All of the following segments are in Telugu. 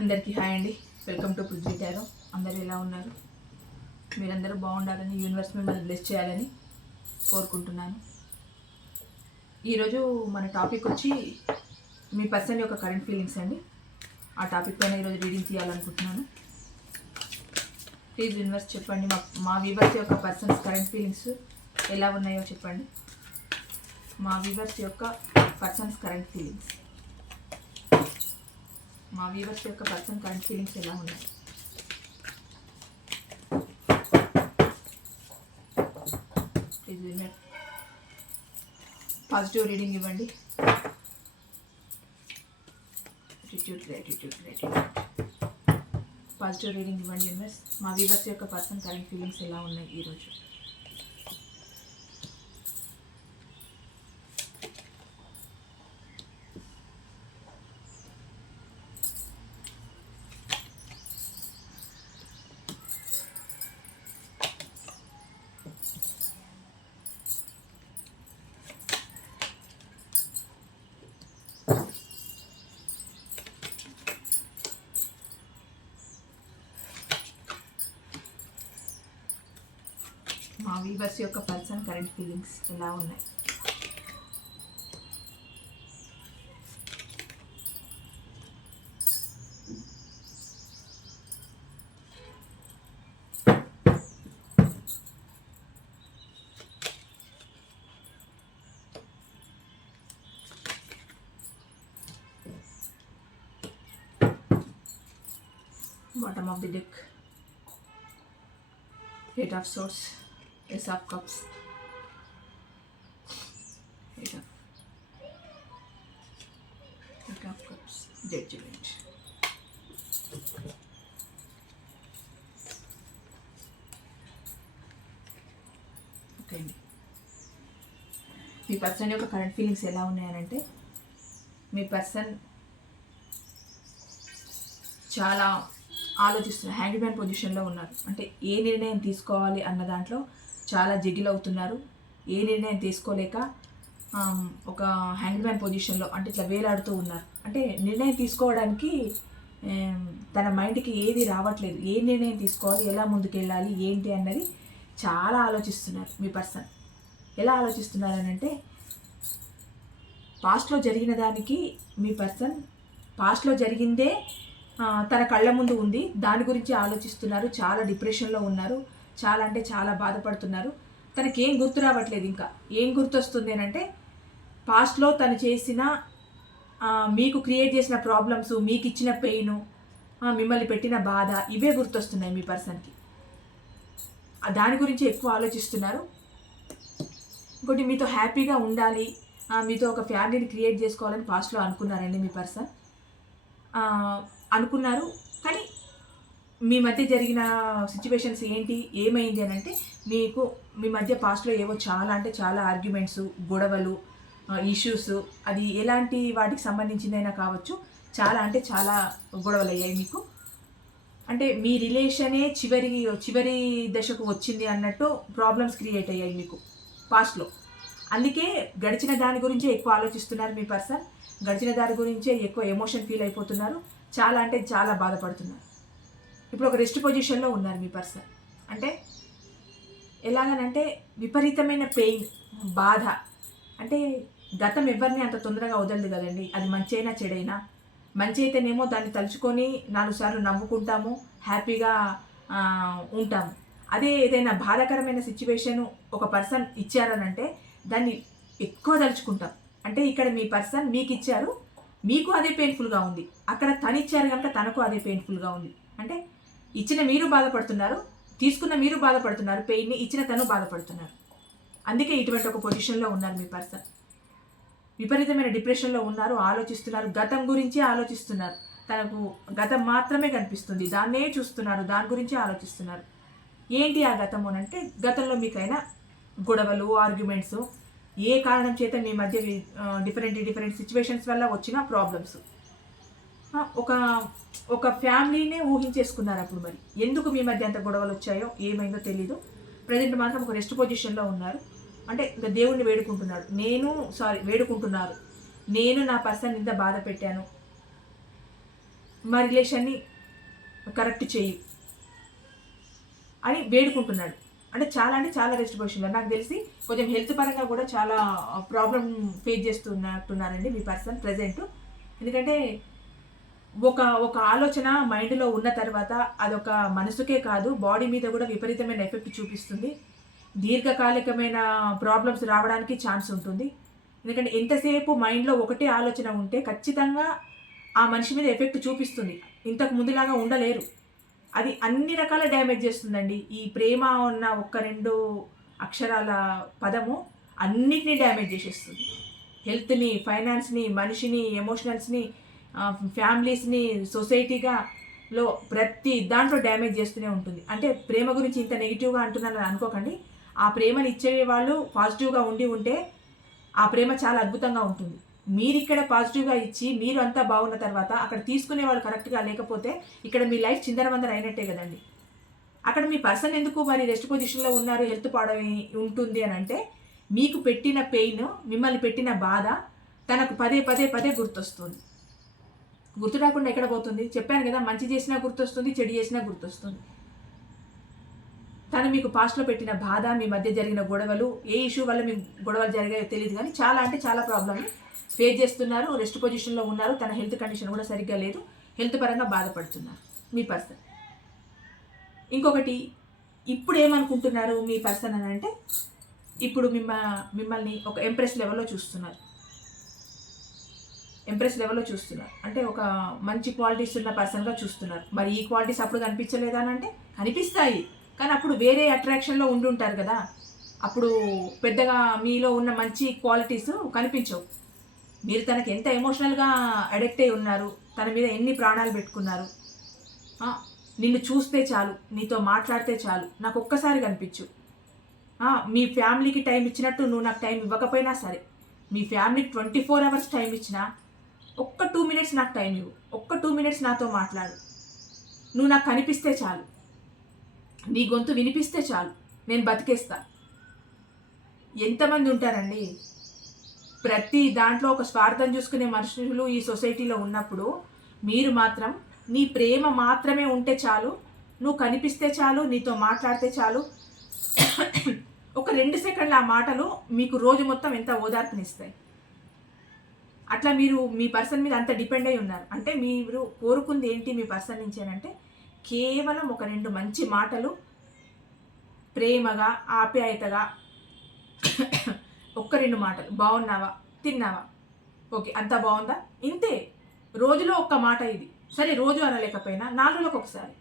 అందరికీ హాయ్ అండి. వెల్కమ్ టు పృథ్వీ టారో అందరూ ఎలా ఉన్నారు? మీరందరూ బాగుండాలని యూనివర్స్ మిమ్మల్ని బ్లెస్ చేయాలని కోరుకుంటున్నాను. ఈరోజు మన టాపిక్ వచ్చి మీ పర్సన్ యొక్క కరెంట్ ఫీలింగ్స్ అండి. ఆ టాపిక్ పైన ఈరోజు రీడింగ్ తీయాలనుకుంటున్నాను ప్లీజ్ యూనివర్స్ చెప్పండి. మా మా వీవర్స్ యొక్క పర్సన్స్ కరెంట్ ఫీలింగ్స్ ఎలా ఉన్నాయో చెప్పండి. మా వీవర్స్ యొక్క పర్సన్స్ కరెంట్ ఫీలింగ్స్ మా వ్యూవర్స్ యొక్క పర్సన్ కరెంట్ ఫీలింగ్స్ ఎలా ఉన్నాయి? ప్లీజ్ విన్నర్ పాజిటివ్ రీడింగ్ ఇవ్వండి. Attitude gratitude gratitude positive reading ఇవ్వండి యూనివర్స్ మా వ్యూవర్స్ యొక్క పర్సన్ కరెంట్ ఫీలింగ్స్ ఎలా ఉన్నాయి ఈరోజు మా వీవర్స్ యొక్క పర్సన్ కరెంట్ ఫీలింగ్స్ ఎలా ఉన్నాయి bottom of the deck eight of swords ace of cups. Eight of eight of cups. Judgment okay అండి మీ పర్సన్ యొక్క కరెంట్ ఫీలింగ్స్ ఎలా ఉన్నాయనంటే మీ పర్సన్ చాలా ఆలోచిస్తున్నారు హ్యాండ్ మ్యాన్ పొజిషన్లో ఉన్నారు. అంటే ఏ నిర్ణయం తీసుకోవాలి అన్న దాంట్లో చాలా జిగిలవుతున్నారు ఏ నిర్ణయం తీసుకోలేక ఒక హ్యాండ్ మ్యాన్ పొజిషన్లో అంటే ఇట్లా వేలాడుతూ ఉన్నారు. అంటే నిర్ణయం తీసుకోవడానికి తన మైండ్కి ఏది రావట్లేదు. ఏ నిర్ణయం తీసుకోవాలి ఎలా ముందుకెళ్ళాలి ఏంటి అన్నది చాలా ఆలోచిస్తున్నారు మీ పర్సన్ ఎలా ఆలోచిస్తున్నారు అని అంటే పాస్ట్లో జరిగిన దానికి మీ పర్సన్ పాస్ట్లో జరిగిందే తన కళ్ళ ముందు ఉంది. దాని గురించి ఆలోచిస్తున్నారు చాలా డిప్రెషన్లో ఉన్నారు. చాలా అంటే చాలా బాధపడుతున్నారు. తనకి ఏం గుర్తు రావట్లేదు ఇంకా. ఏం గుర్తొస్తుంది అని అంటే పాస్ట్లో తను చేసిన మీకు క్రియేట్ చేసిన ప్రాబ్లమ్స్ మీకు ఇచ్చిన పెయిన్ మిమ్మల్ని పెట్టిన బాధ ఇవే గుర్తొస్తున్నాయి మీ పర్సన్కి దాని గురించి ఎక్కువ ఆలోచిస్తున్నారు. ఇంకోటి మీతో హ్యాపీగా ఉండాలి మీతో ఒక ఫ్యామిలీని క్రియేట్ చేసుకోవాలని పాస్ట్లో అనుకున్నారండి మీ పర్సన్ అనుకున్నారు కానీ మీ మధ్య జరిగిన సిచ్యువేషన్స్ ఏంటి? ఏమైంది అని అంటే మీకు మీ మధ్య పాస్ట్లో ఏవో చాలా అంటే చాలా ఆర్గ్యుమెంట్స్ గొడవలు ఇష్యూస్ అది ఎలాంటి వాటికి సంబంధించిందైనా కావచ్చు చాలా అంటే చాలా గొడవలు అయ్యాయి మీకు. అంటే మీ రిలేషనే చివరి చివరి దశకు వచ్చింది అన్నట్టు ప్రాబ్లమ్స్ క్రియేట్ అయ్యాయి మీకు పాస్ట్లో అందుకే గడిచిన దాని గురించే ఎక్కువ ఆలోచిస్తున్నారు మీ పర్సన్ గడిచిన దాని గురించే ఎక్కువ ఎమోషన్ ఫీల్ అయిపోతున్నారు. చాలా అంటే చాలా బాధపడుతున్నారు. ఇప్పుడు ఒక రెస్ట్ పొజిషన్లో ఉన్నారు మీ పర్సన్ అంటే ఎలాగనంటే విపరీతమైన పెయిన్ బాధ. అంటే గతం ఎవరిని అంత తొందరగా వదలదు కదండి. అది మంచి అయినా చెడైనా. మంచి అయితేనేమో దాన్ని తలుచుకొని నాలుగు సార్లు నవ్వుకుంటాము హ్యాపీగా ఉంటాము. అదే ఏదైనా బాధాకరమైన సిచ్యువేషన్ ఒక పర్సన్ ఇచ్చారనంటే దాన్ని ఎక్కువ తలుచుకుంటాం. అంటే ఇక్కడ మీ పర్సన్ మీకు ఇచ్చారు మీకు అదే పెయిన్ఫుల్గా ఉంది. అక్కడ తను ఇచ్చారు కనుక తనకు అదే పెయిన్ఫుల్గా ఉంది. అంటే ఇచ్చిన మీరు బాధపడుతున్నారు తీసుకున్న మీరు బాధపడుతున్నారు పెయిన్ని ఇచ్చిన తను బాధపడుతున్నారు. అందుకే ఇటువంటి ఒక పొజిషన్లో ఉన్నారు మీ పర్సన్. విపరీతమైన డిప్రెషన్లో ఉన్నారు ఆలోచిస్తున్నారు గతం గురించే ఆలోచిస్తున్నారు. తనకు గతం మాత్రమే కనిపిస్తుంది దాన్నే చూస్తున్నారు దాని గురించే ఆలోచిస్తున్నారు. ఏంటి ఆ గతం అని అంటే గతంలో మీకైనా గొడవలు ఆర్గ్యుమెంట్స్ ఏ కారణం చేత మీ మధ్య డిఫరెంట్ డిఫరెంట్ సిచ్యువేషన్స్ వల్ల వచ్చిన ప్రాబ్లమ్స్. ఒక ఒక ఫ్యామిలీనే ఊహించేసుకున్నారు అప్పుడు మరి. ఎందుకు మీ మధ్య అంత గొడవలు వచ్చాయో ఏమైందో తెలీదు. ప్రజెంట్ మాత్రం ఒక రెస్ట్ పొజిషన్లో ఉన్నారు. అంటే ఇంకా దేవుణ్ణి వేడుకుంటున్నాడు నేను సారీ వేడుకుంటున్నారు. నేను నా పర్సన్ ఇంత బాధ పెట్టాను. మా రిలేషన్ని కరెక్ట్ చేయి అని వేడుకుంటున్నాడు. అంటే చాలా అంటే చాలా రెస్ట్ పొజిషన్లో నాకు తెలిసి కొంచెం హెల్త్ పరంగా కూడా చాలా ప్రాబ్లం ఫేస్ చేస్తున్నట్టున్నారండి మీ పర్సన్ ప్రజెంట్ ఎందుకంటే ఒక ఒక ఆలోచన మైండ్లో ఉన్న తర్వాత అదొక మనసుకే కాదు బాడీ మీద కూడా విపరీతమైన ఎఫెక్ట్ చూపిస్తుంది. దీర్ఘకాలికమైన ప్రాబ్లమ్స్ రావడానికి ఛాన్స్ ఉంటుంది. ఎందుకంటే ఎంతసేపు మైండ్లో ఒకటే ఆలోచన ఉంటే ఖచ్చితంగా ఆ మనిషి మీద ఎఫెక్ట్ చూపిస్తుంది. ఇంతకు ముందులాగా ఉండలేరు. అది అన్ని రకాల డ్యామేజ్ చేస్తుందండి. ఈ ప్రేమ ఉన్న ఒక్క రెండు అక్షరాల పదము అన్నిటినీ డ్యామేజ్ చేసేస్తుంది. హెల్త్ని ఫైనాన్స్ని మనిషిని ఎమోషనల్స్ని ఫ్యామిలీస్ని సొసైటీగా లో ప్రతి దాంట్లో డ్యామేజ్ చేస్తూనే ఉంటుంది. అంటే ప్రేమ గురించి ఇంత నెగిటివ్గా అంటున్నారని అనుకోకండి. ఆ ప్రేమని ఇచ్చే వాళ్ళు పాజిటివ్గా ఉండి ఉంటే ఆ ప్రేమ చాలా అద్భుతంగా ఉంటుంది. మీరు ఇక్కడ పాజిటివ్గా ఇచ్చి మీరు అంతా బాగున్న తర్వాత అక్కడ తీసుకునే వాళ్ళు కరెక్ట్గా లేకపోతే ఇక్కడ మీ లైఫ్ చిందరవందర అయినట్టే కదండి. అక్కడ మీ పర్సన్ ఎందుకు మరి రెస్ట్ పొజిషన్లో ఉన్నారు హెల్త్ పాడై ఉంటుంది అని అంటే మీకు పెట్టిన పెయిన్ మిమ్మల్ని పెట్టిన బాధ తనకు పదే పదే పదే గుర్తొస్తుంది. గుర్తు రాకుండా ఎక్కడ పోతుంది? చెప్పాను కదా మంచి చేసినా గుర్తొస్తుంది చెడు చేసినా గుర్తొస్తుంది. తను మీకు పాస్ట్లో పెట్టిన బాధ మీ మధ్య జరిగిన గొడవలు ఏ ఇష్యూ వల్ల మీ గొడవలు జరిగాయో తెలియదు కానీ చాలా అంటే చాలా ప్రాబ్లమ్ ఫేస్ చేస్తున్నారు రెస్ట్ పొజిషన్లో ఉన్నారు. తన హెల్త్ కండిషన్ కూడా సరిగ్గా లేదు. హెల్త్ పరంగా బాధపడుతున్నారు. మీ పర్సన్ ఇంకొకటి ఇప్పుడు ఏమనుకుంటున్నారు మీ పర్సన్ అని అంటే ఇప్పుడు మిమ్మ మిమ్మల్ని ఒక ఎంప్రెస్ లెవెల్లో చూస్తున్నారు. ఎంప్రెస్ లెవెల్లో చూస్తున్నారు. అంటే ఒక మంచి క్వాలిటీస్ ఉన్న పర్సన్గా చూస్తున్నారు. మరి ఈ క్వాలిటీస్ అప్పుడు కనిపించలేదా అని అంటే కనిపిస్తాయి. కానీ అప్పుడు వేరే అట్రాక్షన్లో ఉండి ఉంటారు కదా. అప్పుడు పెద్దగా మీలో ఉన్న మంచి క్వాలిటీస్ కనిపించవు. మీరు తనకి ఎంత ఎమోషనల్గా అడిక్ట్ అయి ఉన్నారు తన మీద ఎన్ని ప్రాణాలు పెట్టుకున్నారు నిన్ను చూస్తే చాలు నీతో మాట్లాడితే చాలు నాకు ఒక్కసారి కనిపించు. మీ ఫ్యామిలీకి టైం ఇచ్చినట్టు నువ్వు నాకు టైం ఇవ్వకపోయినా సరే మీ ఫ్యామిలీకి ట్వంటీ ఫోర్ అవర్స్ టైం ఇచ్చినా ఒక్క టూ మినిట్స్ నాకు టైం ఇవ్వు. ఒక్క టూ మినిట్స్ నాతో మాట్లాడు. నువ్వు నాకు కనిపిస్తే చాలు. నీ గొంతు వినిపిస్తే చాలు. నేను బతికేస్తా. ఎంతమంది ఉంటారండి? ప్రతి దాంట్లో ఒక స్వార్థం చూసుకునే మనుషులు ఈ సొసైటీలో ఉన్నప్పుడు మీరు మాత్రం నీ ప్రేమ మాత్రమే ఉంటే చాలు నువ్వు కనిపిస్తే చాలు నీతో మాట్లాడితే చాలు. ఒక రెండు సెకండ్ల ఆ మాటలు మీకు రోజు మొత్తం ఎంత ఓదార్పునిస్తాయి? అట్లా మీరు మీ పర్సన్ మీద అంత డిపెండ్ అయి ఉన్నారు. అంటే మీరు కోరుకుంది ఏంటి మీ పర్సన్ నుంచి అని అంటే కేవలం ఒక రెండు మంచి మాటలు ప్రేమగా ఆప్యాయతగా ఒక్క రెండు మాటలు. బాగున్నావా? తిన్నావా? ఓకే అంతా బాగుందా? ఇంతే. రోజులో ఒక్క మాట ఇది. సరే రోజు అనలేకపోయినా నాలుగులకు ఒకసారి.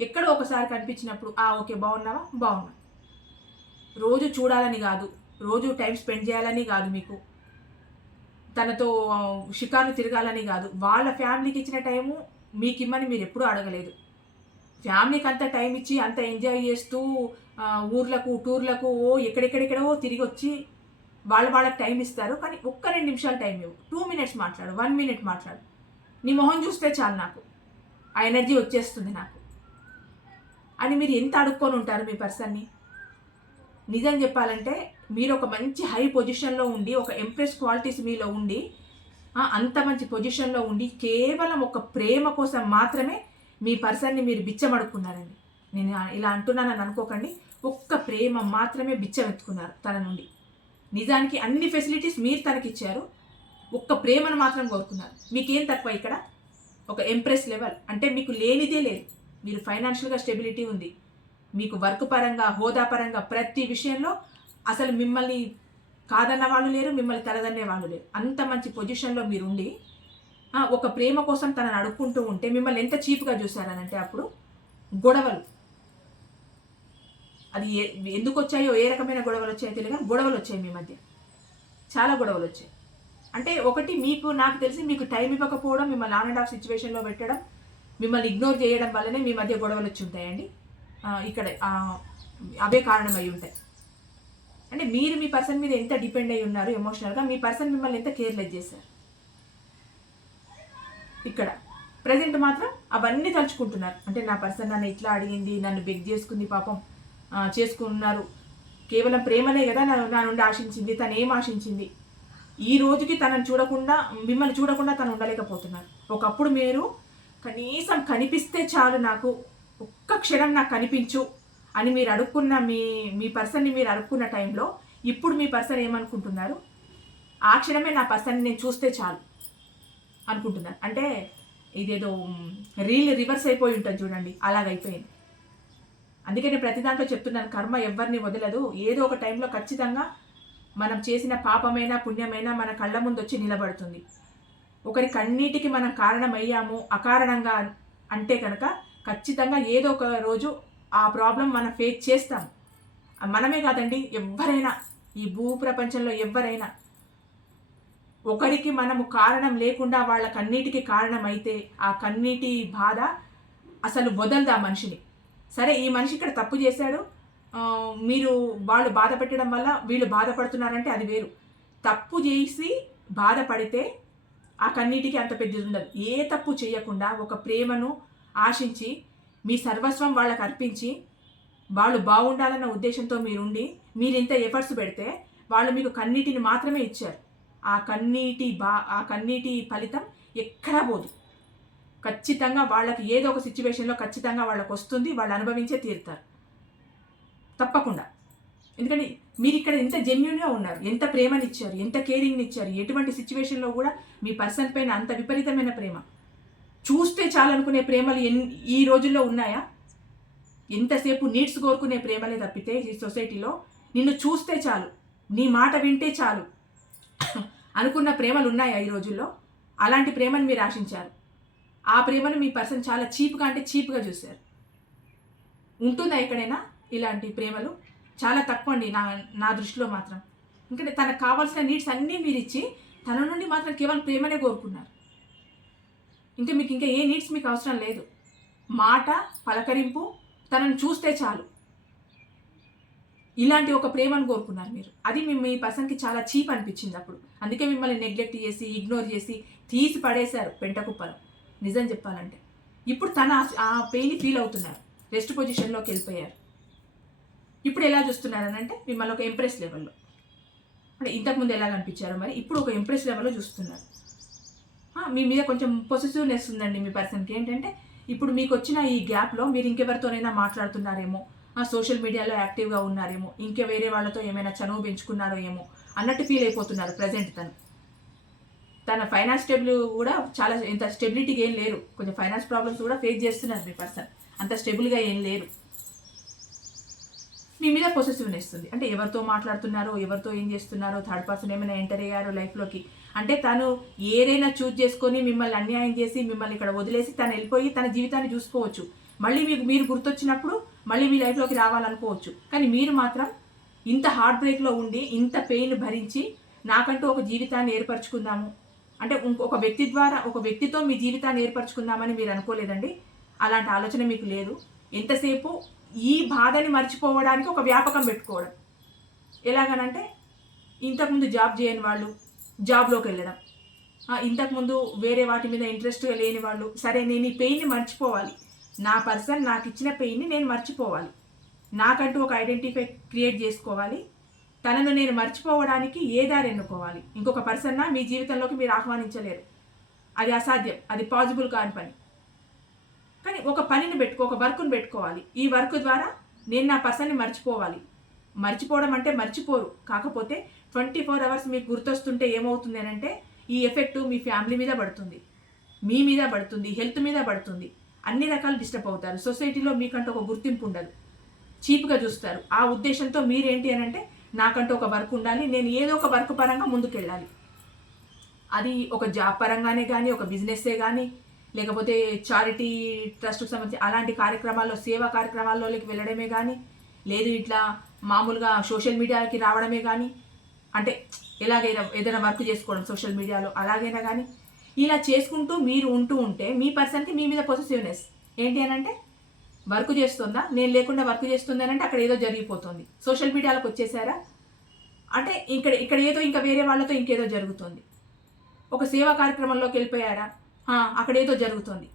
ఎక్కడో ఒకసారి కనిపించినప్పుడు ఆ ఓకే బాగున్నావా? బాగున్నా. రోజు చూడాలని కాదు. రోజు టైం స్పెండ్ చేయాలని కాదు మీకు. తనతో షికారు తిరగాలని కాదు. వాళ్ళ ఫ్యామిలీకి ఇచ్చిన టైము మీకు ఇమ్మని మీరు ఎప్పుడూ అడగలేదు. ఫ్యామిలీకి అంత టైం ఇచ్చి అంత ఎంజాయ్ చేస్తూ ఊర్లకు టూర్లకు ఓ ఎక్కడెక్కడెక్కడో తిరిగి వచ్చి వాళ్ళ వాళ్ళకి టైం ఇస్తారు. కానీ ఒక్క రెండు నిమిషాలు టైం ఇవ్వు. టూ మినిట్స్ మాట్లాడు వన్ మినిట్ మాట్లాడు. నీ మొహం చూస్తే చాలు నాకు. ఆ ఎనర్జీ వచ్చేస్తుంది నాకు. అని మీరు ఎంత అడుక్కొని ఉంటారు మీ పర్సన్ని? నిజం చెప్పాలంటే మీరు ఒక మంచి హై పొజిషన్లో ఉండి ఒక ఎంప్రెస్ క్వాలిటీస్ మీలో ఉండి అంత మంచి పొజిషన్లో ఉండి కేవలం ఒక ప్రేమ కోసం మాత్రమే మీ పర్సన్ని మీరు బిచ్చమడుక్కున్నారండి. నేను ఇలా అంటున్నానని అనుకోకండి. ఒక్క ప్రేమ మాత్రమే బిచ్చమెత్తుకున్నారు తన నుండి. నిజానికి అన్ని ఫెసిలిటీస్ మీరు తనకి ఇచ్చారు ఒక్క ప్రేమను మాత్రం కోరుకున్నారు. మీకేం తక్కువ ఇక్కడ? ఒక ఎంప్రెస్ లెవెల్ అంటే మీకు లేనిదే లేదు. మీరు ఫైనాన్షియల్గా స్టెబిలిటీ ఉంది. మీకు వర్క్ పరంగా హోదా పరంగా ప్రతి విషయంలో అసలు మిమ్మల్ని కాదన్న వాళ్ళు లేరు మిమ్మల్ని తలదన్నే వాళ్ళు లేరు. అంత మంచి పొజిషన్లో మీరుండి ఒక ప్రేమ కోసం తనని అడుక్కుంటూ ఉంటే మిమ్మల్ని ఎంత చీప్గా చూశారనంటే అప్పుడు గొడవలు. అది ఏ ఎందుకు వచ్చాయో ఏ రకమైన గొడవలు వచ్చాయో తెలియదు గొడవలు వచ్చాయి మీ మధ్య. చాలా గొడవలు వచ్చాయి. అంటే ఒకటి మీకు నాకు తెలిసి మీకు టైం ఇవ్వకపోవడం మిమ్మల్ని ఆన్ అండ్ ఆఫ్ సిచ్యువేషన్లో పెట్టడం మిమ్మల్ని ఇగ్నోర్ చేయడం వల్లనే మీ మధ్య గొడవలు వచ్చి ఉంటాయండి. ఇక్కడ అవే కారణమై ఉంటాయి. అంటే మీరు మీ పర్సన్ మీద ఎంత డిపెండ్ అయి ఉన్నారు ఎమోషనల్గా మీ పర్సన్ మిమ్మల్ని ఎంత కేర్లెస్ చేశారు? ఇక్కడ. ప్రజెంట్ మాత్రం అవన్నీ తలుచుకుంటున్నారు. అంటే నా పర్సన్ నన్ను ఇట్లా అడిగింది నన్ను బెగ్ చేసుకుంది పాపం చేసుకున్నారు. కేవలం ప్రేమనే కదా నా నా నుండి ఆశించింది తను ఏం ఆశించింది? ఈ రోజుకి తనను చూడకుండా మిమ్మల్ని చూడకుండా తను ఉండలేకపోతున్నారు. ఒకప్పుడు మీరు కనీసం కనిపిస్తే చాలు నాకు ఒక్క క్షణం నాకు కనిపించు. అని మీరు అడుక్కున్న మీ మీ పర్సన్ని మీరు అడుక్కున్న టైంలో ఇప్పుడు మీ పర్సన్ ఏమనుకుంటున్నారు? ఆ క్షణమే నా పర్సన్ నేను చూస్తే చాలు అనుకుంటున్నారు. అంటే ఇదేదో రీల్ రివర్స్ అయిపోయి ఉంటుంది చూడండి. అలాగైపోయింది అందుకే నేను ప్రతి దాంట్లో చెప్తున్నాను కర్మ ఎవరిని వదలదు. ఏదో ఒక టైంలో ఖచ్చితంగా మనం చేసిన పాపమైనా పుణ్యమైనా మన కళ్ళ ముందు వచ్చి నిలబడుతుంది. ఒకరి కన్నీటికి మనం కారణమయ్యాము అకారణంగా అంటే కనుక ఖచ్చితంగా ఏదో ఒక రోజు ఆ ప్రాబ్లం మనం ఫేస్ చేస్తాం. మనమే కాదండి ఎవరైనా ఈ భూ ప్రపంచంలో ఎవరైనా ఒకరికి మనము కారణం లేకుండా వాళ్ళ కన్నీటికి కారణమైతే ఆ కన్నీటి బాధ అసలు వదలదు ఆ మనిషిని. సరే ఈ మనిషి ఇక్కడ తప్పు చేశాడు మీరు వాళ్ళు బాధ పెట్టడం వల్ల వీళ్ళు బాధపడుతున్నారంటే అది వేరు. తప్పు చేసి బాధపడితే ఆ కన్నీటికి అంత పెద్దది ఉండదు. ఏ తప్పు చేయకుండా ఒక ప్రేమను ఆశించి మీ సర్వస్వం వాళ్ళకి అర్పించి వాళ్ళు బాగుండాలన్న ఉద్దేశంతో మీరుండి మీరు ఇంత ఎఫర్ట్స్ పెడితే వాళ్ళు మీకు కన్నీటిని మాత్రమే ఇచ్చారు. ఆ కన్నీటి బా ఆ కన్నీటి ఫలితం ఎక్కడా పోదు. ఖచ్చితంగా వాళ్ళకి ఏదో ఒక సిచ్యువేషన్లో ఖచ్చితంగా వాళ్ళకి వస్తుంది వాళ్ళు అనుభవించే తీరుతారు. తప్పకుండా. ఎందుకంటే మీరు ఇక్కడ ఎంత జెన్యున్గా ఉన్నారు ఎంత ప్రేమనిచ్చారు ఎంత కేరింగ్ని ఇచ్చారు ఎటువంటి సిచ్యువేషన్లో కూడా మీ పర్సన్ పైన అంత విపరీతమైన ప్రేమ. చూస్తే చాలనుకునే ప్రేమలు ఎన్ ఈ రోజుల్లో ఉన్నాయా? ఎంతసేపు నీడ్స్ కోరుకునే ప్రేమలే తప్పితే ఈ సొసైటీలో? నిన్ను చూస్తే చాలు. నీ మాట వింటే చాలు. అనుకున్న ప్రేమలు ఉన్నాయా ఈ రోజుల్లో? అలాంటి ప్రేమను మీరు ఆశించారు. ఆ ప్రేమను మీ పర్సన్ చాలా చీప్గా అంటే చీప్గా చూశారు. ఉంటుందా ఎక్కడైనా ఇలాంటి ప్రేమలు? చాలా తక్కువ అండి నా నా దృష్టిలో మాత్రం. ఎందుకంటే తనకు కావాల్సిన నీడ్స్ అన్నీ మీరు ఇచ్చి తన నుండి మాత్రం కేవలం ప్రేమనే కోరుకున్నారు. ఇంకా మీకు ఇంకా ఏ నీడ్స్ మీకు అవసరం లేదు. మాట పలకరింపు తనను చూస్తే చాలు. ఇలాంటి ఒక ప్రేమను కోరుకున్నారు మీరు. అది మీ మీ పర్సన్కి చాలా చీప్ అనిపించింది అప్పుడు. అందుకే మిమ్మల్ని నెగ్లెక్ట్ చేసి ఇగ్నోర్ చేసి తీసి పడేశారు పెంటకుప్పలు నిజం చెప్పాలంటే. ఇప్పుడు తన ఆ- పెయిన్ ఫీల్ అవుతున్నారు. రెస్ట్ పొజిషన్లోకి వెళ్ళిపోయారు. ఇప్పుడు ఎలా చూస్తున్నారు అని అంటే మిమ్మల్ని ఒక ఎంప్రెస్ లెవెల్లో అంటే ఇంతకుముందు ఎలా కనిపించారు మరి ఇప్పుడు ఒక ఎంప్రెస్ లెవెల్లో చూస్తున్నారు. మీ మీద కొంచెం పొసిటివ్నెస్ ఉందండి మీ పర్సన్కి ఏంటంటే ఇప్పుడు మీకు వచ్చిన ఈ గ్యాప్లో మీరు ఇంకెవరితోనైనా మాట్లాడుతున్నారేమో సోషల్ మీడియాలో యాక్టివ్గా ఉన్నారేమో ఇంకా వేరే వాళ్ళతో ఏమైనా చనువు పెంచుకున్నారో ఏమో అన్నట్టు ఫీల్ అయిపోతున్నారు ప్రజెంట్ తను. తన ఫైనాన్స్ స్టెబుల్ కూడా చాలా ఇంత స్టెబిలిటీగా ఏం లేరు. కొంచెం ఫైనాన్స్ ప్రాబ్లమ్స్ కూడా ఫేస్ చేస్తున్నారు మీ పర్సన్ అంత స్టెబుల్గా ఏం లేరు. మీ మీద పొసెసివ్నెస్ ఉంది. అంటే ఎవరితో మాట్లాడుతున్నారో ఎవరితో ఏం చేస్తున్నారో థర్డ్ పర్సన్ ఏమైనా ఎంటర్ అయ్యారో లైఫ్లోకి అంటే తను ఏదైనా చూజ్ చేసుకొని మిమ్మల్ని అన్యాయం చేసి మిమ్మల్ని ఇక్కడ వదిలేసి తను వెళ్ళిపోయి తన జీవితాన్ని చూసుకోవచ్చు. మళ్ళీ మీకు మీరు గుర్తొచ్చినప్పుడు మళ్ళీ మీ లైఫ్లోకి రావాలనుకోవచ్చు. కానీ మీరు మాత్రం ఇంత హార్ట్ బ్రేక్లో ఉండి ఇంత పెయిన్ భరించి నాకంటూ ఒక జీవితాన్ని ఏర్పరచుకుందాము. అంటే ఇంకొక వ్యక్తి ద్వారా ఒక వ్యక్తితో మీ జీవితాన్ని ఏర్పరచుకుందామని మీరు అనుకోలేదండి. అలాంటి ఆలోచన మీకు లేదు. ఎంతసేపు ఈ బాధని మర్చిపోవడానికి ఒక వ్యాపకం పెట్టుకోవడం. ఎలాగనంటే ఇంతకుముందు జాబ్ చేయని వాళ్ళు జాబ్లోకి వెళ్ళడం. ఇంతకుముందు వేరే వాటి మీద ఇంట్రెస్ట్ లేని వాళ్ళు సరే నేను ఈ పెయిన్ని మర్చిపోవాలి. నా పర్సన్ నాకు ఇచ్చిన పెయిన్ని నేను మర్చిపోవాలి. నాకంటూ ఒక ఐడెంటిఫై క్రియేట్ చేసుకోవాలి. తనను నేను మర్చిపోవడానికి ఏ దారి ఎన్నుకోవాలి? ఇంకొక పర్సన్న మీ జీవితంలోకి మీరు ఆహ్వానించలేరు. అది అసాధ్యం అది పాసిబుల్ కాని పని. కానీ ఒక పనిని పెట్టుకో ఒక వర్క్ను పెట్టుకోవాలి. ఈ వర్క్ ద్వారా నేను నా పర్సన్ని మర్చిపోవాలి. మర్చిపోవడం అంటే మర్చిపోరు. కాకపోతే ట్వంటీ ఫోర్ అవర్స్ మీకు గుర్తొస్తుంటే ఏమవుతుంది అని అంటే ఈ ఎఫెక్ట్ మీ ఫ్యామిలీ మీద పడుతుంది. మీ మీద పడుతుంది హెల్త్ మీద పడుతుంది. అన్ని రకాలు డిస్టర్బ్ అవుతారు. సొసైటీలో మీకంటూ ఒక గుర్తింపు ఉండదు. చీప్గా చూస్తారు. ఆ ఉద్దేశంతో మీరేంటి అని అంటే నాకంటూ ఒక వర్క్ ఉండాలి. నేను ఏదో ఒక వర్క్ పరంగా ముందుకెళ్ళాలి. అది ఒక జాబ్ పరంగానే కానీ ఒక బిజినెస్సే కానీ లేకపోతే చారిటీ ట్రస్ట్కి సంబంధించి అలాంటి కార్యక్రమాల్లో సేవా కార్యక్రమాల్లోకి వెళ్ళడమే కానీ లేదు ఇట్లా మామూలుగా సోషల్ మీడియాకి రావడమే కానీ అంటే ఎలాగైనా ఏదైనా వర్క్ చేసుకోవడం సోషల్ మీడియాలో అలాగైనా కానీ ఇలా చేసుకుంటూ మీరు ఉంటూ ఉంటే మీ పర్సన్కి మీ మీద పొసెసివ్నెస్ ఏంటి అని అంటే వర్క్ చేస్తుందా? నేను లేకుండా వర్క్ చేస్తుంది అంటే అక్కడ ఏదో జరిగిపోతుంది. సోషల్ మీడియాలోకి వచ్చేసారా? అంటే ఇక్కడ ఇక్కడ ఏదో ఇంకా వేరే వాళ్ళతో ఇంకేదో జరుగుతుంది. ఒక సేవా కార్యక్రమంలోకి వెళ్ళిపోయారా అక్కడ ఏదో జరుగుతుంది.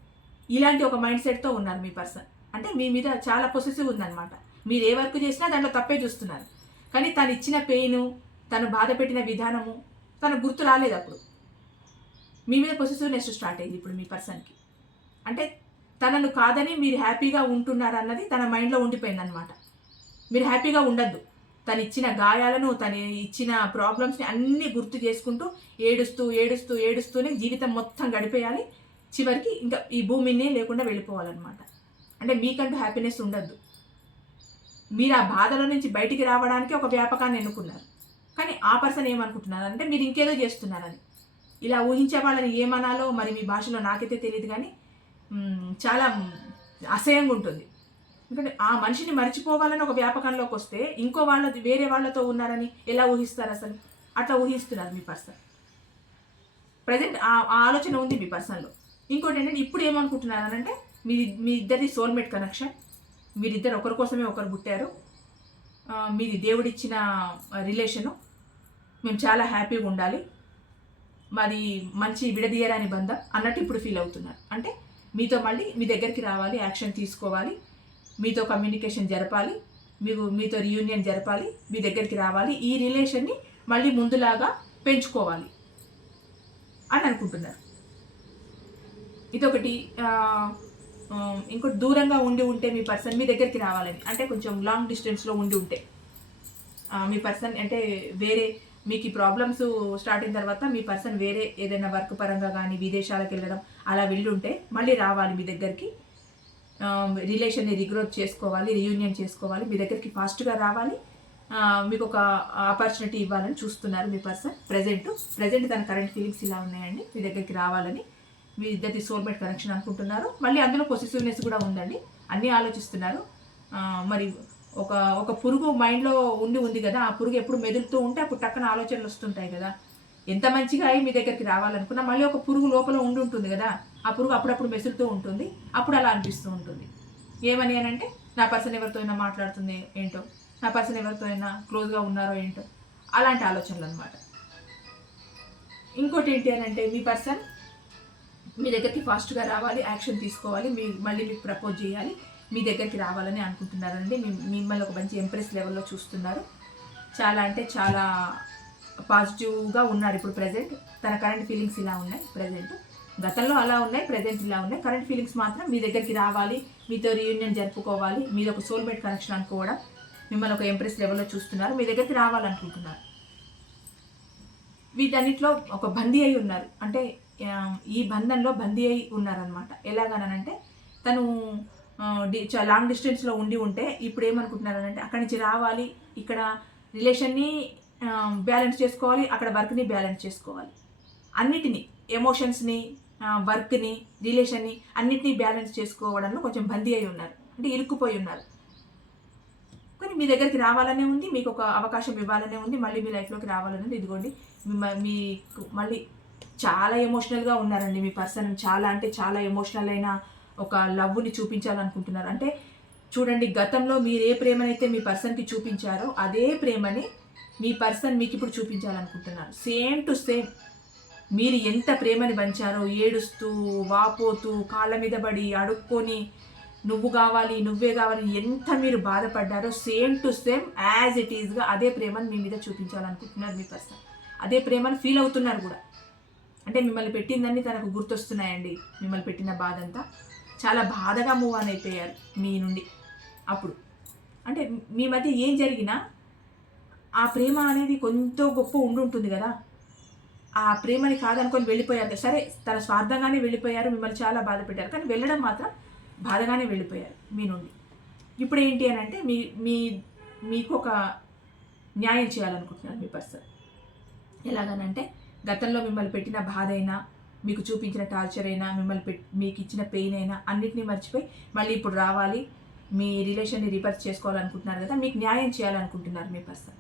ఇలాంటి ఒక మైండ్ సెట్తో ఉన్నారు మీ పర్సన్. అంటే మీ మీద చాలా పొసెసివ్ ఉందన్నమాట. మీరు ఏ వర్క్ చేసినా దాంట్లో తప్పే చూస్తున్నారు. కానీ తను ఇచ్చిన పెయిన్ తను బాధ పెట్టిన విధానము తనకు గుర్తు రాలేదు అప్పుడు. మీ మీద పొసెసివ్నెస్ స్టార్ట్ అయింది ఇప్పుడు మీ పర్సన్కి. అంటే తనను కాదని మీరు హ్యాపీగా ఉంటున్నారన్నది తన మైండ్లో ఉండిపోయింది అనమాట మీరు హ్యాపీగా ఉండద్దు. తను ఇచ్చిన గాయాలను తను ఇచ్చిన ప్రాబ్లమ్స్ని అన్నీ గుర్తు చేసుకుంటూ ఏడుస్తూ ఏడుస్తూ ఏడుస్తూనే జీవితం మొత్తం గడిపేయాలి. చివరికి ఇంకా ఈ భూమినే లేకుండా వెళ్ళిపోవాలన్నమాట. అంటే మీకంటూ హ్యాపీనెస్ ఉండద్దు. మీరు ఆ బాధల నుంచి బయటికి రావడానికి ఒక వ్యాపకాన్ని ఎన్నుకున్నారు. కానీ ఆ పర్సన్ ఏమనుకుంటున్నారు? అంటే మీరు ఇంకేదో చేస్తున్నారని. ఇలా ఊహించే వాళ్ళని ఏమనాలో మరి మీ భాషలో నాకైతే తెలియదు కానీ చాలా అసహ్యంగా ఉంటుంది. ఎందుకంటే ఆ మనిషిని మర్చిపోవాలని ఒక వ్యాపకంలోకి వస్తే ఇంకో వాళ్ళది వేరే వాళ్ళతో ఉన్నారని ఎలా ఊహిస్తారు అసలు? అట్లా ఊహిస్తున్నారు మీ పర్సన్. ప్రజెంట్ ఆ ఆలోచన ఉంది మీ పర్సన్లో. ఇంకోటి ఏంటంటే ఇప్పుడు ఏమనుకుంటున్నారు అంటే మీ మీ ఇద్దరిది సోల్మేట్ కనెక్షన్ మీరిద్దరు ఒకరి కోసమే ఒకరు పుట్టారు. మీది దేవుడిచ్చిన రిలేషను మేము చాలా హ్యాపీగా ఉండాలి. మరి మంచి విడదీయరాని బంధం అన్నట్టు ఇప్పుడు ఫీల్ అవుతున్నారు. అంటే మీతో మళ్ళీ మీ దగ్గరికి రావాలి యాక్షన్ తీసుకోవాలి. మీతో కమ్యూనికేషన్ జరపాలి మీకు మీతో రియూనియన్ జరపాలి మీ దగ్గరికి రావాలి ఈ రిలేషన్ని మళ్ళీ ముందులాగా పెంచుకోవాలి అని అనుకుంటున్నారు. ఇదొకటి ఇంకోటి దూరంగా ఉండి ఉంటే మీ పర్సన్ మీ దగ్గరికి రావాలని అంటే కొంచెం లాంగ్ డిస్టెన్స్లో ఉండి ఉంటే. మీ పర్సన్ అంటే వేరే మీకు ఈ ప్రాబ్లమ్స్ స్టార్ట్ అయిన తర్వాత మీ పర్సన్ వేరే ఏదైనా వర్క్ పరంగా కానీ విదేశాలకు వెళ్ళడం అలా వెళ్ళి ఉంటే మళ్ళీ రావాలి మీ దగ్గరికి. Um, రిలేషన్ని రిగ్రోత్ చేసుకోవాలి రియూనియన్ చేసుకోవాలి మీ దగ్గరికి ఫాస్ట్గా రావాలి. మీకు ఒక ఆపర్చునిటీ ఇవ్వాలని చూస్తున్నారు మీ పర్సన్ ప్రజెంట్ ప్రజెంట్ తన కరెంట్ ఫీలింగ్స్ ఇలా ఉన్నాయండి. మీ దగ్గరికి రావాలని మీ ఇద్దరి సోల్మేట్ కనెక్షన్ అనుకుంటున్నారు. మళ్ళీ అందులో పొసిసివ్నెస్ కూడా ఉందండి. అన్నీ ఆలోచిస్తున్నారు. Uh, మరి ఒక ఒక పురుగు మైండ్లో ఉండి ఉంది కదా ఆ పురుగు ఎప్పుడు మెదులుతూ ఉంటే అప్పుడు టక్కన ఆలోచనలు వస్తుంటాయి కదా. ఎంత మంచిగా అయి మీ దగ్గరికి రావాలనుకున్నా మళ్ళీ ఒక పురుగు లోపల ఉండి ఉంటుంది కదా. ఆ పురుగు అప్పుడప్పుడు మెసులుతూ ఉంటుంది. అప్పుడు అలా అనిపిస్తూ ఉంటుంది. ఏమని అని అంటే నా పర్సన్ ఎవరితో అయినా మాట్లాడుతుంది ఏంటో నా పర్సన్ ఎవరితో అయినా క్లోజ్గా ఉన్నారో ఏంటో అలాంటి ఆలోచనలు అనమాట ఇంకోటి ఏంటి అని అంటే మీ పర్సన్ మీ దగ్గరికి ఫాస్ట్గా రావాలి యాక్షన్ తీసుకోవాలి మీ మళ్ళీ మీకు ప్రపోజ్ చేయాలి మీ దగ్గరికి రావాలని అనుకుంటున్నారండి. మీ- మిమ్మల్ని ఒక మంచి ఎంప్రెస్ లెవెల్లో చూస్తున్నారు. చాలా అంటే చాలా పాజిటివ్గా ఉన్నారు ఇప్పుడు ప్రజెంట్. తన కరెంట్ ఫీలింగ్స్ ఇలా ఉన్నాయి ప్రజెంట్. గతంలో అలా ఉన్నాయి ప్రజెంట్ ఇలా ఉన్నాయి. కరెంట్ ఫీలింగ్స్ మాత్రం మీ దగ్గరికి రావాలి మీతో రీయూనియన్ జరుపుకోవాలి మీద ఒక సోల్మేట్ కనెక్షన్ అనుకోవడం మిమ్మల్ని ఒక ఎంప్రెస్ లెవెల్లో చూస్తున్నారు మీ దగ్గరికి రావాలనుకుంటున్నారు. వీటన్నిటిలో ఒక బందీ అయి ఉన్నారు. అంటే ఈ బంధంలో బందీ అయి ఉన్నారనమాట ఎలాగనంటే తను డి- లాంగ్ డిస్టెన్స్లో ఉండి ఉంటే ఇప్పుడు ఏమనుకుంటున్నారనంటే అక్కడి నుంచి రావాలి ఇక్కడ రిలేషన్ని బ్యాలెన్స్ చేసుకోవాలి అక్కడ వర్క్ని బ్యాలెన్స్ చేసుకోవాలి. అన్నిటినీ ఎమోషన్స్ని వర్క్ని రిలేషన్ని అన్నిటినీ బ్యాలెన్స్ చేసుకోవడంలో కొంచెం బందీ అయి ఉన్నారు. అంటే ఇరుక్కుపోయి ఉన్నారు. కానీ మీ దగ్గరికి రావాలనే ఉంది మీకు ఒక అవకాశం ఇవ్వాలనే ఉంది మళ్ళీ మీ లైఫ్లోకి రావాలనే ఉంది. ఇదిగోండి మిమ్మ- మీకు మళ్ళీ చాలా ఎమోషనల్గా ఉన్నారండి మీ పర్సన్. చాలా అంటే చాలా ఎమోషనల్ అయిన ఒక లవ్ని చూపించాలనుకుంటున్నారు. అంటే చూడండి గతంలో మీరు ఏ ప్రేమనైతే మీ పర్సన్కి చూపించారో అదే ప్రేమని మీ పర్సన్ మీకు ఇప్పుడు చూపించాలనుకుంటున్నారు. Same to same. మీరు ఎంత ప్రేమని పంచారో ఏడుస్తూ వాపోతూ కాళ్ళ మీద పడి అడుక్కొని నువ్వు కావాలి నువ్వే కావాలి ఎంత మీరు బాధపడ్డారో same to same as it ఈస్గా అదే ప్రేమను మీ మీద చూపించాలనుకుంటున్నారు మీ పర్సన్. అదే ప్రేమను ఫీల్ అవుతున్నారు కూడా. అంటే మిమ్మల్ని పెట్టిందని తనకు గుర్తొస్తున్నాయండి మిమ్మల్ని పెట్టిన బాధ అంతా చాలా బాధగా మూవ్ ఆన్ అయిపోయారు మీ నుండి అప్పుడు. అంటే మీ మధ్య ఏం జరిగినా ఆ ప్రేమ అనేది కొంత గొప్ప ఉండి ఉంటుంది కదా. ఆ ప్రేమని కాదనుకొని వెళ్ళిపోయారు. సరే తన స్వార్థంగానే వెళ్ళిపోయారు. మిమ్మల్ని చాలా బాధ పెట్టారు. కానీ వెళ్ళడం మాత్రం బాధగానే వెళ్ళిపోయారు మీ నుండి. ఇప్పుడు ఏంటి అని అంటే మీ మీ మీకు ఒక న్యాయం చేయాలనుకుంటున్నారు మీ పర్సన్. ఎలాగనంటే గతంలో మిమ్మల్ని పెట్టిన బాధ అయినా మీకు చూపించిన టార్చర్ అయినా మిమ్మల్ని పెట్ మీకు ఇచ్చిన పెయిన్ అయినా అన్నిటినీ మర్చిపోయి మళ్ళీ ఇప్పుడు రావాలి. మీ రిలేషన్ని రిపర్స్ చేసుకోవాలనుకుంటున్నారు కదా మీకు న్యాయం చేయాలనుకుంటున్నారు మీ పర్సన్.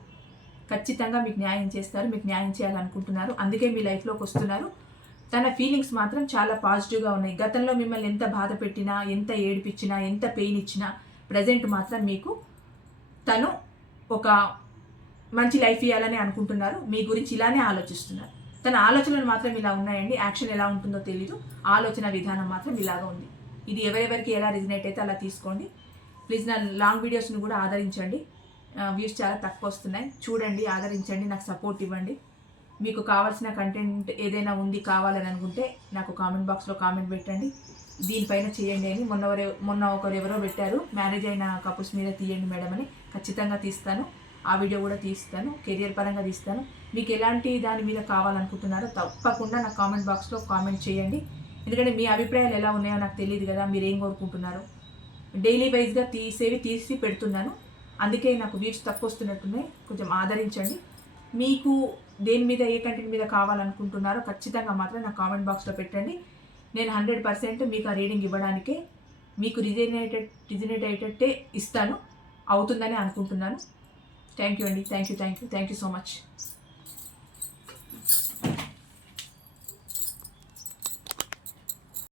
ఖచ్చితంగా మీకు న్యాయం చేస్తారు మీకు న్యాయం చేయాలనుకుంటున్నారు. అందుకే మీ లైఫ్లోకి వస్తున్నారు. తన ఫీలింగ్స్ మాత్రం చాలా పాజిటివ్గా ఉన్నాయి. గతంలో మిమ్మల్ని ఎంత బాధ పెట్టినా ఎంత ఏడిపించినా ఎంత పెయిన్ ఇచ్చినా ప్రజెంట్ మాత్రం మీకు తను ఒక మంచి లైఫ్ ఇవ్వాలని అనుకుంటున్నారు. మీ గురించి ఇలానే ఆలోచిస్తున్నారు. తన ఆలోచనలు మాత్రం ఇలా ఉన్నాయండి. యాక్షన్ ఎలా ఉంటుందో తెలీదు. ఆలోచన విధానం మాత్రం ఇలాగా ఉంది. ఇది ఎవరెవరికి ఎలా రిజనేట్ అయితే అలా తీసుకోండి. ప్లీజ్ నా లాంగ్ వీడియోస్ను కూడా ఆదరించండి. వ్యూస్ చాలా తక్కువ వస్తున్నాయి చూడండి ఆదరించండి నాకు సపోర్ట్ ఇవ్వండి. మీకు కావాల్సిన కంటెంట్ ఏదైనా ఉంది కావాలని అనుకుంటే నాకు కామెంట్ బాక్స్లో కామెంట్ పెట్టండి. దీనిపైన చేయండి అని మొన్న మొన్న ఒకరు ఎవరో పెట్టారు. మ్యారేజ్ అయిన కపుల్స్ మీద తీయండి మేడం అని. ఖచ్చితంగా తీస్తాను. ఆ వీడియో కూడా తీస్తాను. కెరియర్ పరంగా తీస్తాను. మీకు ఎలాంటి దాని మీద కావాలనుకుంటున్నారో తప్పకుండా నా కామెంట్ బాక్స్లో కామెంట్ చేయండి. ఎందుకంటే మీ అభిప్రాయాలు ఎలా ఉన్నాయో నాకు తెలియదు కదా మీరు ఏం కోరుకుంటున్నారు. డైలీ వైజ్గా తీసేవి తీసి పెడుతున్నాను. అందుకే నాకు వ్యూస్ తక్కువ వస్తున్నట్టున్నాయి కొంచెం ఆదరించండి. మీకు దేని మీద ఏ కంటెంట్ మీద కావాలనుకుంటున్నారో ఖచ్చితంగా మాత్రం నా కామెంట్ బాక్స్లో పెట్టండి. నేను హండ్రెడ్ పర్సెంట్ మీకు ఆ రీడింగ్ ఇవ్వడానికే మీకు రిజనేటెడ్ రిజనేట్ అయ్యేటట్టే ఇస్తాను అవుతుందని అనుకుంటున్నాను. థ్యాంక్ యూ అండి. Thank you thank you thank you so much